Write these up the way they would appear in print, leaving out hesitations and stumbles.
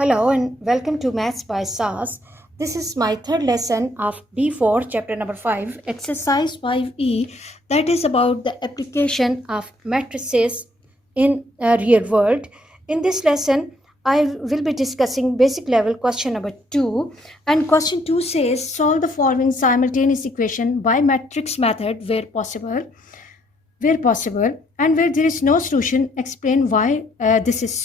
Hello and welcome to Maths by SAS. This is my third lesson of D4, chapter number 5, exercise 5E, that is about the application of matrices in a real world. In this lesson, I will be discussing basic level question number 2, and question 2 says solve the following simultaneous equation by matrix method where possible and where there is no solution, explain why this is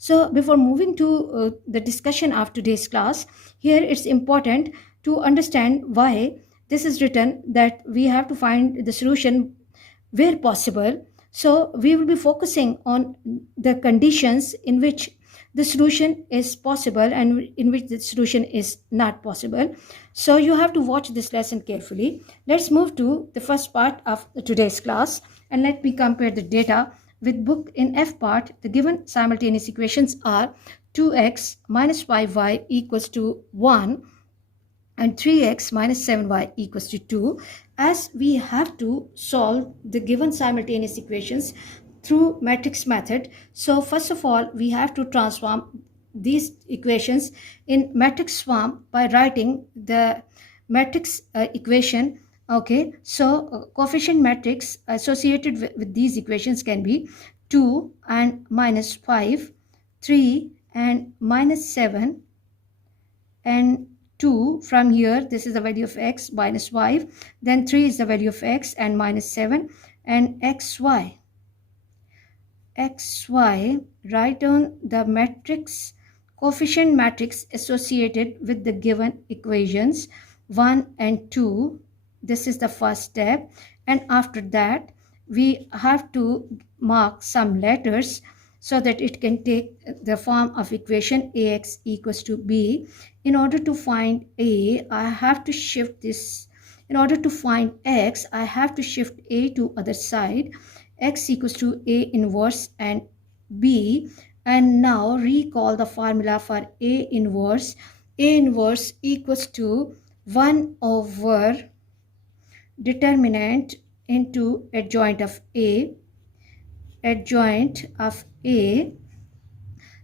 so before moving to the discussion of today's class, here it's important to understand why this is written, that we have to find the solution where possible. So we will be focusing on the conditions in which the solution is possible and in which the solution is not possible. So you have to watch this lesson carefully. Let's move to the first part of today's class, and let me compare the data with book. In F part, the given simultaneous equations are 2x minus 5y equals to 1 and 3x minus 7y equals to 2, as we have to solve the given simultaneous equations through matrix method. So first of all, we have to transform these equations in matrix form by writing the matrix equation. Okay, so coefficient matrix associated with these equations can be 2 and minus 5, 3 and minus 7, and 2 from here. This is the value of x minus y, then 3 is the value of x and minus 7, and xy. Write on the matrix coefficient matrix associated with the given equations 1 and 2. This is the first step, and after that we have to mark some letters so that it can take the form of equation ax equals to b. In order to find a, I have to shift this. In order to find x, I have to shift a to other side. X equals to a inverse and b. And now recall the formula for a inverse. A inverse equals to 1 over determinant into adjoint of a.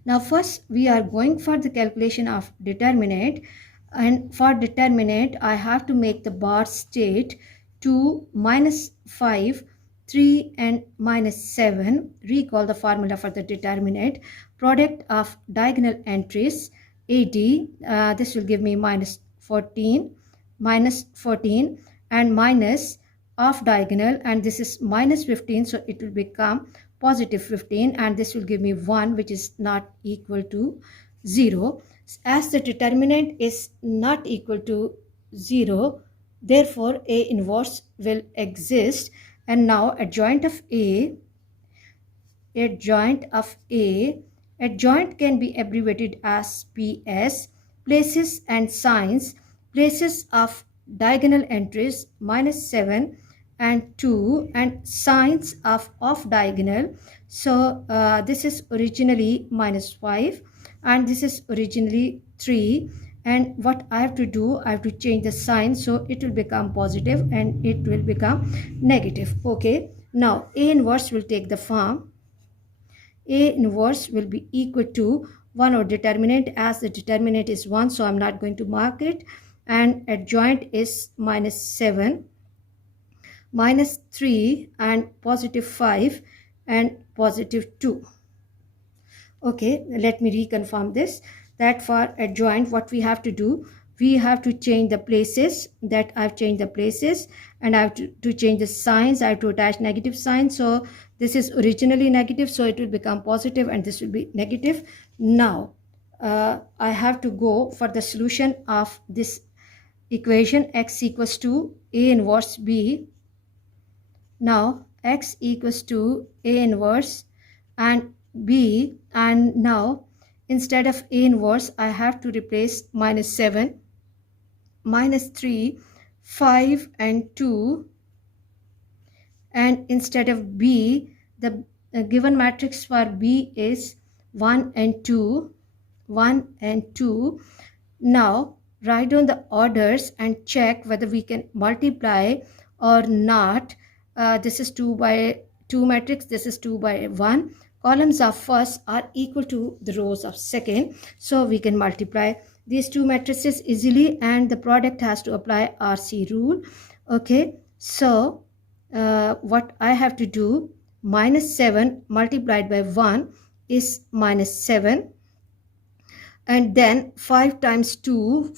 Now first we are going for the calculation of determinant, and for determinant I have to make the bar state 2, minus 5, 3 and minus 7. Recall the formula for the determinant. Product of diagonal entries AD, this will give me minus 14 and minus of diagonal, and this is minus 15, so it will become positive 15, and this will give me 1, which is not equal to 0. As the determinant is not equal to 0, therefore a inverse will exist. And now adjoint can be abbreviated as PS. Places and signs. Places of diagonal entries minus 7 and 2, and signs of off diagonal. So this is originally minus 5 and this is originally 3, and what I have to do, I have to change the sign, so it will become positive and it will become negative. Okay, now A inverse will take the form. A inverse will be equal to 1 over determinant. As the determinant is 1, so I'm not going to mark it, and adjoint is minus 7, minus 3 and positive 5 and positive 2. Okay, let me reconfirm this, that for adjoint what we have to do, we have to change the places. That I've changed the places, and I have to change the signs. I have to attach negative signs. So this is originally negative, so it will become positive, and this will be negative. Now I have to go for the solution of this equation x equals to A inverse b. Now x equals to A inverse and b, and now instead of A inverse I have to replace minus 7, minus 3, 5 and 2, and instead of b, the given matrix for b is 1 and 2. Now write down the orders and check whether we can multiply or not. This is 2 by 2 matrix, this is 2 by 1. columns of first are equal to the rows of second. So we can multiply these two matrices easily, and the product has to apply RC rule. Okay, so what I have to do, minus 7 multiplied by 1 is minus 7, and then 5 times 2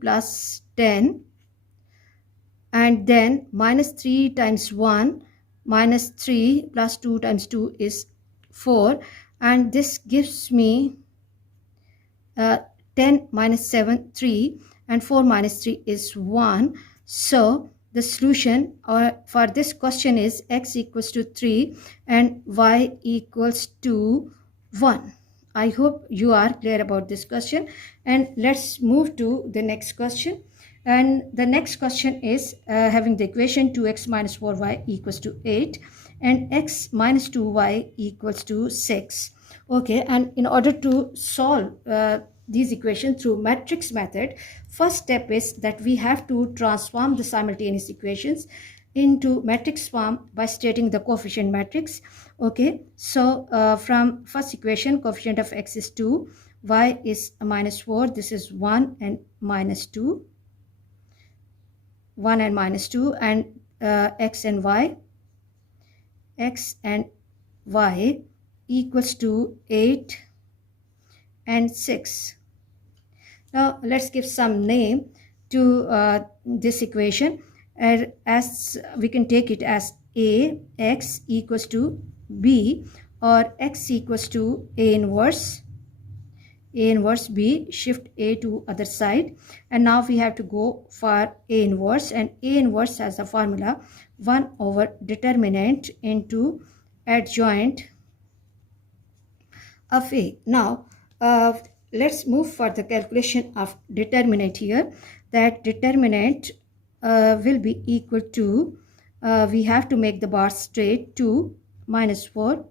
plus 10, and then minus 3 times 1 minus 3 plus 2 times 2 is 4, and this gives me 10 minus 7 3, and 4 minus 3 is 1. So the solution for this question is x equals to 3 and y equals to 1. I hope you are clear about this question, and let's move to the next question. And the next question is having the equation 2x minus 4y equals to 8 and x minus 2y equals to 6. Okay, and in order to solve these equations through matrix method, first step is that we have to transform the simultaneous equations into matrix form by stating the coefficient matrix. Okay, so from first equation, coefficient of x is 2, y is minus 4, this is 1 and minus 2, 1 and minus 2, and x and y equals to 8 and 6. Now let's give some name to this equation, as we can take it as a x equals to b, or x equals to a inverse b, shift a to other side, and now we have to go for a inverse, and a inverse has a formula 1 over determinant into adjoint of a. Now let's move for the calculation of determinant here. That determinant will be equal to, we have to make the bar straight, 2 minus 4,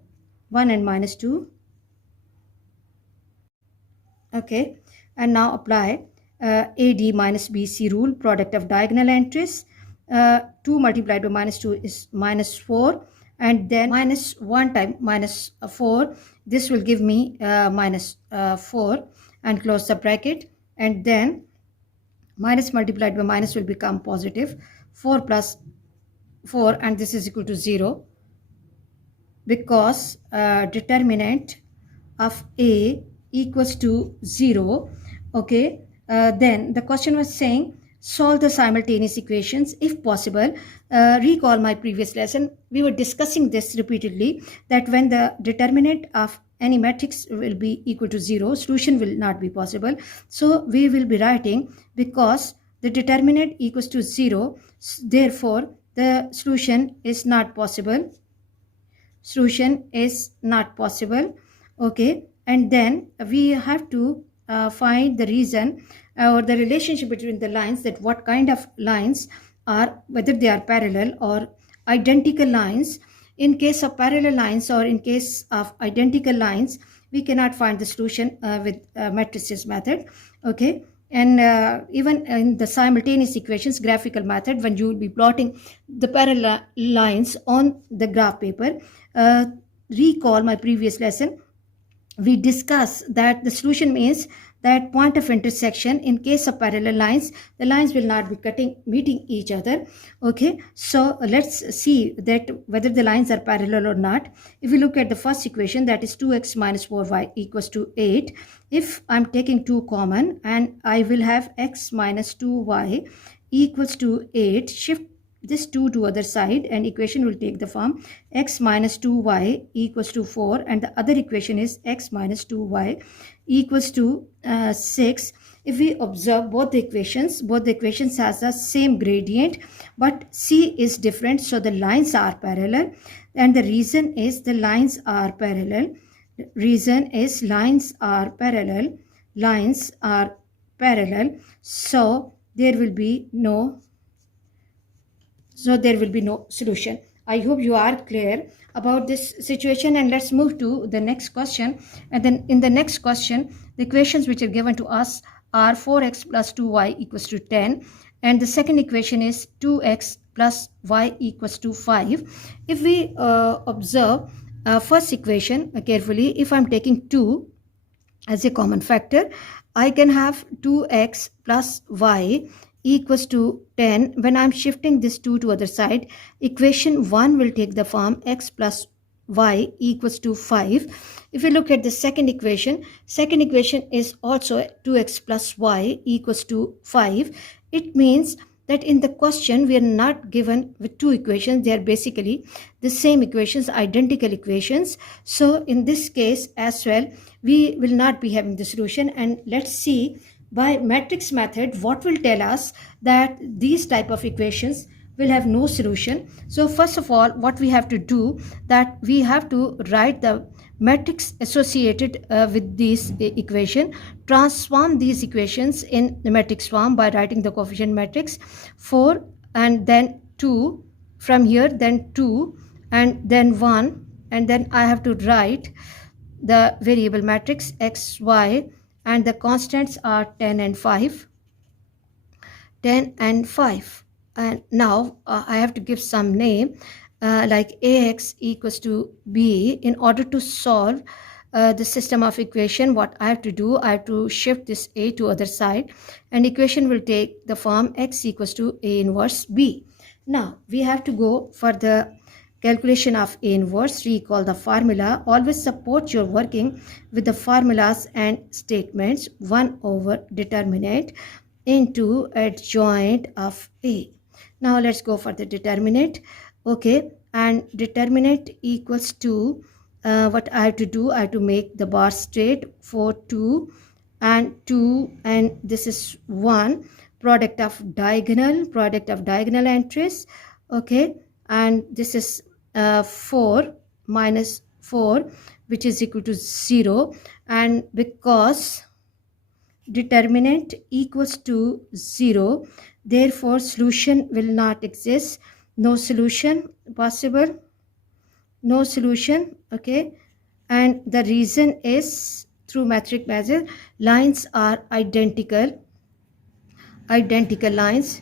1 and minus 2. Okay, and now apply AD minus BC rule, product of diagonal entries. 2 multiplied by minus 2 is minus 4, and then minus 1 time minus 4, this will give me minus 4, and close the bracket, and then minus multiplied by minus will become positive, 4 plus 4, and this is equal to 0, because determinant of A equals to 0. Okay, then the question was saying solve the simultaneous equations if possible. Recall my previous lesson, we were discussing this repeatedly, that when the determinant of any matrix will be equal to 0, solution will not be possible. So we will be writing, because the determinant equals to 0, therefore the solution is not possible. Okay, and then we have to find the reason or the relationship between the lines, that what kind of lines are, whether they are parallel or identical lines. In case of parallel lines or in case of identical lines, we cannot find the solution with matrices method. Okay, and even in the simultaneous equations graphical method, when you will be plotting the parallel lines on the graph paper, recall my previous lesson, we discussed that the solution means that point of intersection, in case of parallel lines, the lines will not be meeting each other. Okay, so let's see that whether the lines are parallel or not. If we look at the first equation, that is 2x minus 4y equals to 8. If I'm taking 2 common, and I will have x minus 2y equals to 8, shift this 2 to other side, and equation will take the form x minus 2y equals to 4, and the other equation is x minus 2y equals to 6. If we observe both the equations has the same gradient, but c is different, so the lines are parallel, and the reason is the lines are parallel. So there will be no solution. I hope you are clear about this situation, and let's move to the next question. And then in the next question, the equations which are given to us are 4x plus 2y equals to 10, and the second equation is 2x plus y equals to 5. If we observe first equation carefully. If I'm taking 2 as a common factor, I can have 2x plus y equals to 10. When I'm shifting this 2 to other side, equation 1 will take the form x plus y equals to 5. If we look at the second equation is also 2x plus y equals to 5. It means that in the question we are not given with two equations. They are basically the same equations, identical equations. So in this case as well, we will not be having the solution. And let's see by matrix method what will tell us that these type of equations will have no solution. So first of all, what we have to do, that we have to write the matrix associated with this equation, transform these equations in the matrix form by writing the coefficient matrix 4 and then 2 from here, then 2 and then 1, and then I have to write the variable matrix x, y, and the constants are 10 and 5. And now I have to give some name like ax equals to b. In order to solve the system of equation, what I have to do, I have to shift this a to other side, and equation will take the form x equals to a inverse b. Now we have to go for the calculation of A inverse. Recall the formula. Always support your working with the formulas and statements. 1 over determinant into adjoint of A. Now let's go for the determinant. Okay, and determinant equals to what I have to do, I have to make the bar straight for 2 and 2, and this is 1, product of diagonal entries. Okay, and this is 4 minus 4, which is equal to 0. And because determinant equals to 0, therefore solution will not exist. No solution possible, no solution. Okay, and the reason is through metric measure, lines are identical lines.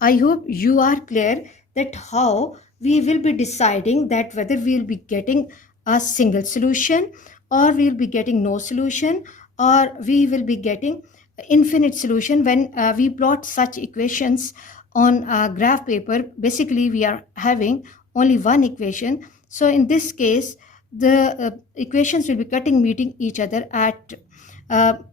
I hope you are clear that how we will be deciding that whether we will be getting a single solution, or we will be getting no solution, or we will be getting infinite solution. When we plot such equations on a graph paper, basically we are having only one equation. So in this case, the equations will be meeting each other at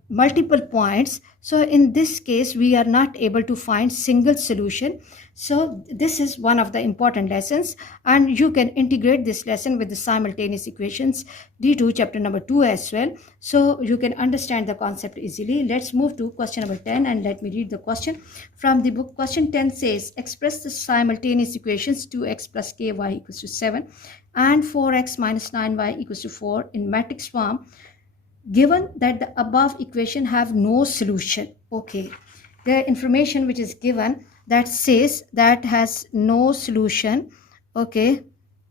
multiple points. So in this case, we are not able to find single solution. So this is one of the important lessons, and you can integrate this lesson with the simultaneous equations D2 chapter number 2 as well, so you can understand the concept easily. Let's move to question number 10, and let me read the question from the book. Question 10 says, express the simultaneous equations 2x plus ky equals to 7 and 4x minus 9y equals to 4 in matrix form, given that the above equation have no solution. Okay, the information which is given that says that has no solution. Okay,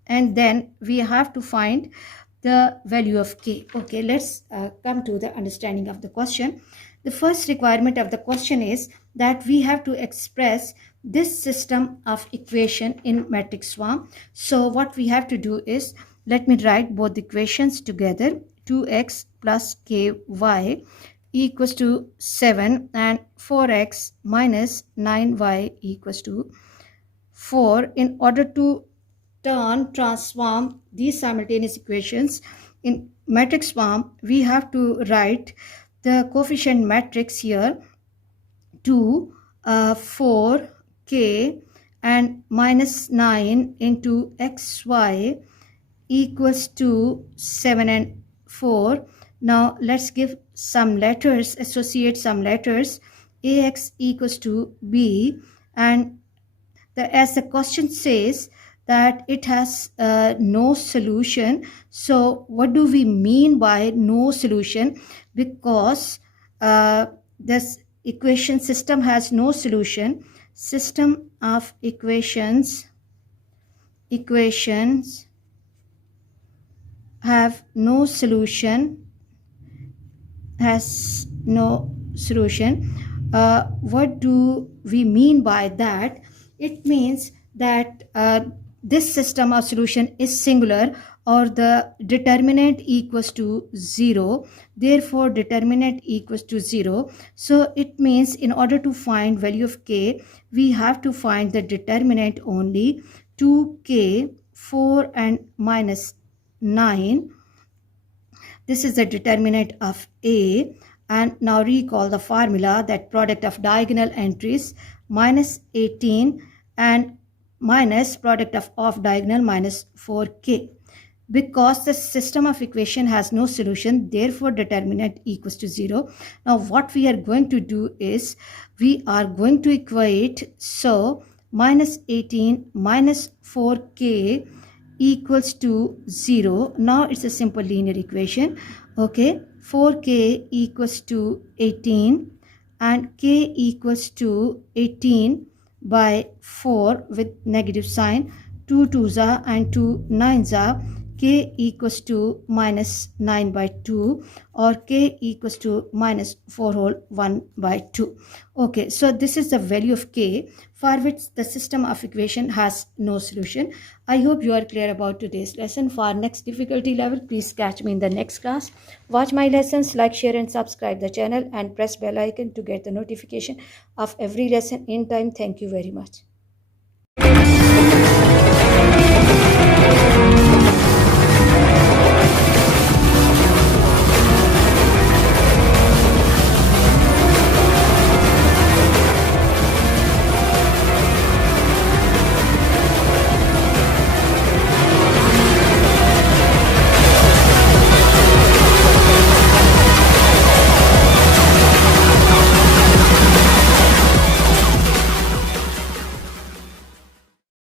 and then we have to find the value of k. Okay, let's come to the understanding of the question. The first requirement of the question is that we have to express this system of equation in matrix form. So what we have to do is, let me write both equations together. 2x plus ky equals to 7 and 4x minus 9y equals to 4. In order to transform these simultaneous equations in matrix form, we have to write the coefficient matrix here 2, 4, k and minus 9 into xy equals to 7 and 4. Now let's give some letters, associate some letters. Ax equals to b, and as the question says that it has no solution. So what do we mean by no solution? Because this equation system has no solution. System of equations have no solution, has no solution. What do we mean by that? It means that this system of solution is singular or the determinant equals to 0. Therefore, determinant equals to 0. So it means in order to find value of k, we have to find the determinant only. 2k, 4 and minus 9. This is the determinant of A. And now recall the formula, that product of diagonal entries minus 18 and minus product of off diagonal minus 4k. Because the system of equation has no solution, therefore determinant equals to 0. Now what we are going to do is we are going to equate, so minus 18 minus 4k equals to 0. Now it's a simple linear equation. Okay, 4k equals to 18 and k equals to 18 by 4 with negative sign. 2 2s are and 2 9s are. K equals to minus 9 by 2, or k equals to minus 4 whole 1 by 2. Okay, so this is the value of k for which the system of equation has no solution. I hope you are clear about today's lesson. For next difficulty level, please catch me in the next class. Watch my lessons, like, share and subscribe the channel and press bell icon to get the notification of every lesson in time. Thank you very much.